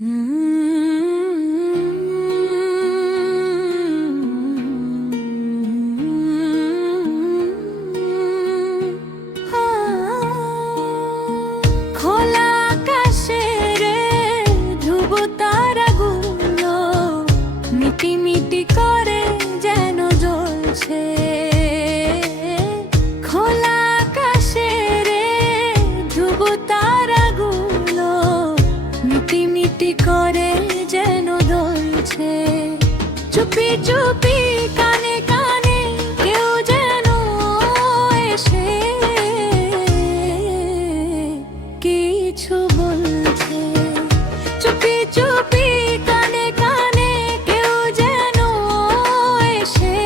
খোলা আকাশের ধ্রুব তারাগুলো মিটি মিটি করে যেন জ্বলছে। খোলা আকাশের ধ্রুব তারাগুলো মিটি মিটি করে যেন জ্বলছে। চুপি চুপি কানে কানে কেউ যেন এসে কিছু বলছে। চুপি চুপি কানে কানে কেউ যেন এসে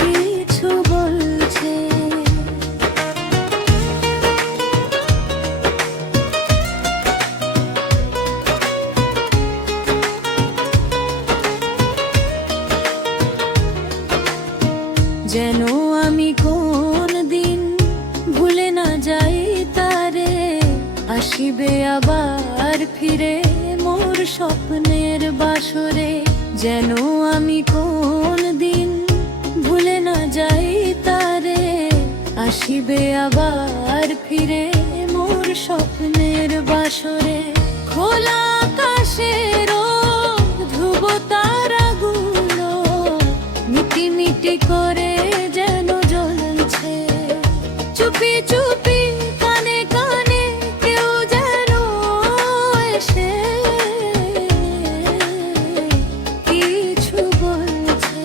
কিছু বলছে। যেন আমি কোন দিন ভুলে না যাই তারে, আসিবে আবার ফিরে মোর স্বপ্নের বাসরে। যেন আমি কোন দিন ভুলে না যাই তারে, আসিবে আবার ফিরে মোর স্বপ্নের বাসরে। খোলা আকাশের ধ্রুব তারাগুলো মিটি মিটি করে যেন জ্বলছে। চুপি চুপি কানে কানে কেউ যেন এসে কিছু বলছে।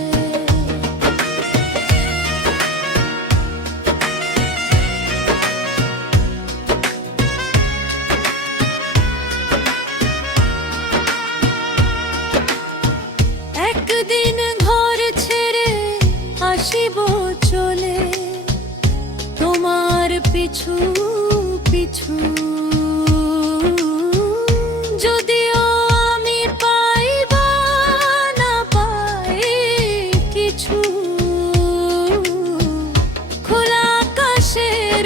একদিন ঘর ছেড়ে আসিব চলে, তোমার পিছু পিছু। যদিও আমি পাই বা না পাই কিছু, খোলা আকাশের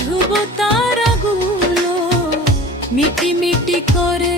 ধ্রুব তারাগুলো মিটি মিটি করে